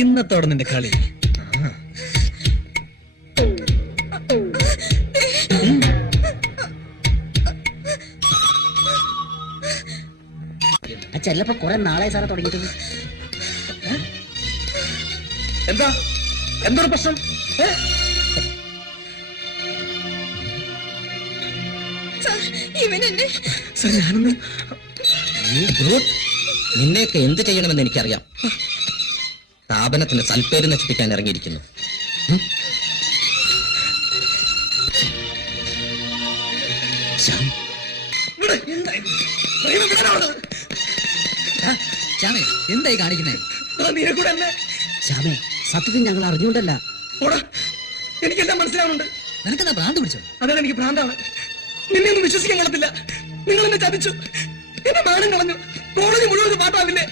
ഇന്നത്തോടെ നിന്റെ കളി. ചെല്ലപ്പോ കുറെ നാളായി സാറെ തുടങ്ങിയിട്ട്. എന്തൊരു പ്രശ്നം? നിന്നെയൊക്കെ എന്ത് ചെയ്യണമെന്ന് എനിക്കറിയാം. സ്ഥാപനത്തിന് സൽപ്പേര് നശിപ്പിക്കാൻ ഇറങ്ങിയിരിക്കുന്നു. എന്തായി കാണിക്കുന്നേ? ശ്യാമേ, സത്യത്തിൽ ഞങ്ങൾ അറിഞ്ഞുകൊണ്ടല്ല. എനിക്കെല്ലാം മനസ്സിലാവുന്നുണ്ട്. നിനക്കെന്താ ഭ്രാന്ത് പിടിച്ചോ? അതാണ് എനിക്ക് ഭ്രാന്താണ്. നിന്നെ ഒന്നും വിശ്വസിക്കാൻ കളത്തില്ല. നിങ്ങൾ എന്നെ ചതിച്ചു, എന്നെ മാനം കളഞ്ഞു. കോളേജ് മുഴുവൻ പാട്ടാവില്ലേ?